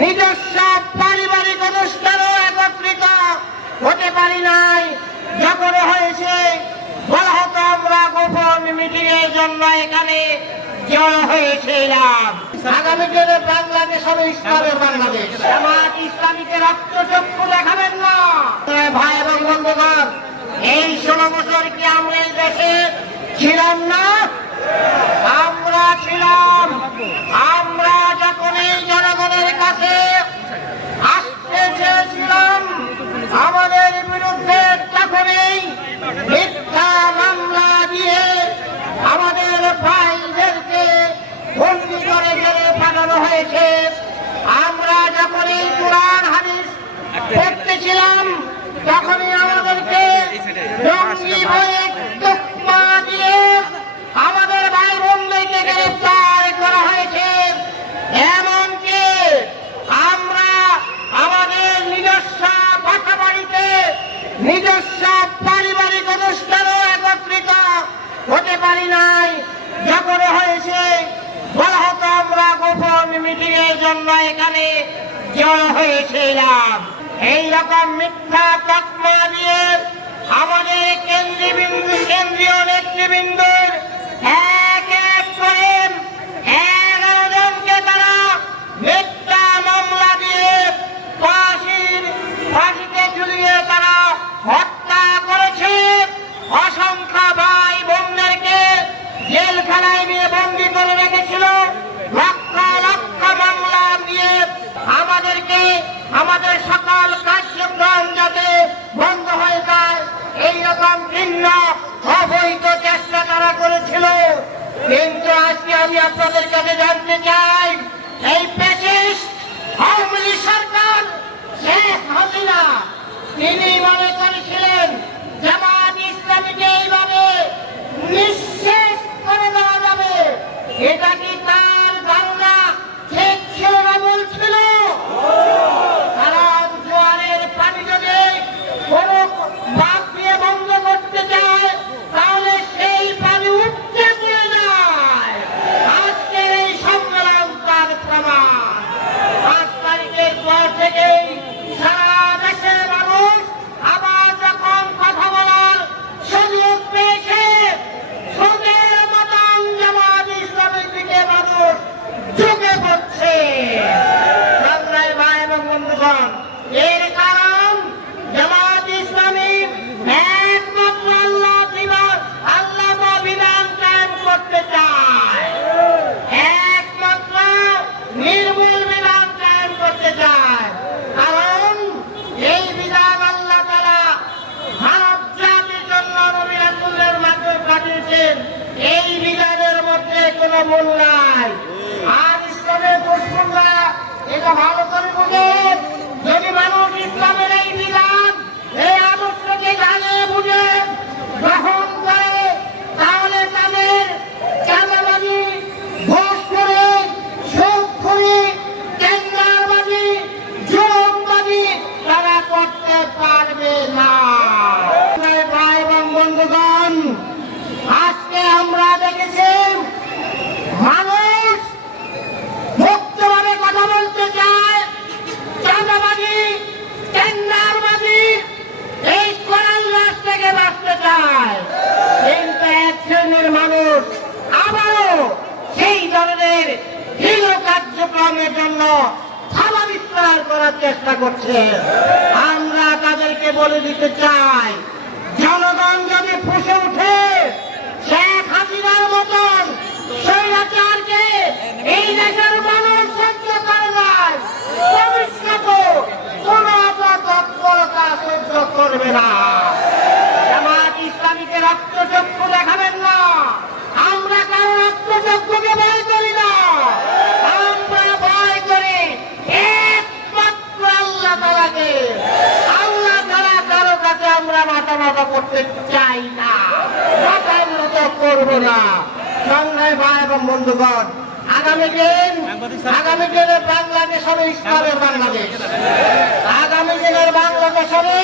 নিজস্ব পারিবারিক অনুষ্ঠানও একত্রিত হতে পারি নাই। যখন হয়েছে, বলা হতো আমরা গোপন মিটিং এর জন্য এখানে বাংলাদেশ দেখাবেন না। ভাই এই কি আমরা দেশে ছিলাম না? আমরা ছিলাম que জন্য এখানে জড়ো হয়েছিলাম। এইরকম মিথ্যা তকমা দিয়ে আমাদের কেন্দ্রীয় বিন্দু কেন্দ্রীয় নেতৃবৃন্দের মামলা দিয়ে ফাঁসির ফাঁসিতে ঝুলিয়ে তারা হত্যা করেছে। অসংখ্য ভাই বোনদেরকে জেলখানায় নিয়ে বন্দি করে রেখেছিল লক্ষ লক্ষ মামলা দিয়ে আমাদেরকে, আমাদের সকল কার্যক্রম যাতে বন্ধ হয়ে যায়, এইরকম ভিন্ন অবৈধ চেষ্টা তারা করেছিল। কিন্তু আজকে আমি আপনাদের কাছে জানতে চাই, এই পেশিস আওয়ামী লীগ সরকার, শেখ হাসিনা, তিনি মনে করেছিলেন, জামাত ইসলামীকে এইভাবে নিঃশেষ করে দেওয়া কোনো মূল নাই। আর ইসলামের দুশ্মনরা এটা ভালো করে বুঝেন যদি মানুষ ইসলামের এই বিধান, এই আদর্শকে জানে কার্যক্রমের জন্য করার চেষ্টা করছে। আমরা তাদেরকে বলে দিতে চাই জনগণ যদি ফুসে উঠে শেখ হাসিনার মতন স্বৈরাচারকে এই দেশের মানুষ সহ্য করে নাই ভবিষ্যত কোন তৎপরতা সহ্য করবে না জামাত ইসলামীকে রক্তচক্ষু দেখাবেন না আমরা কারও রক্তচক্ষুকে ভয় করি না আমরা ভয় করি একমাত্র আল্লাহ তালাকে আল্লাহ তালা কারও কাছে আমরা মাথা মাথা করতে চাই না। মতো না। সংগ্রামী ভাই এবং বন্ধুগণ, আগামী দিন, আগামী দিনে বাংলাদেশ হবে ইসলামের বাংলাদেশ। আগামী দিনের বাংলাদেশ হবে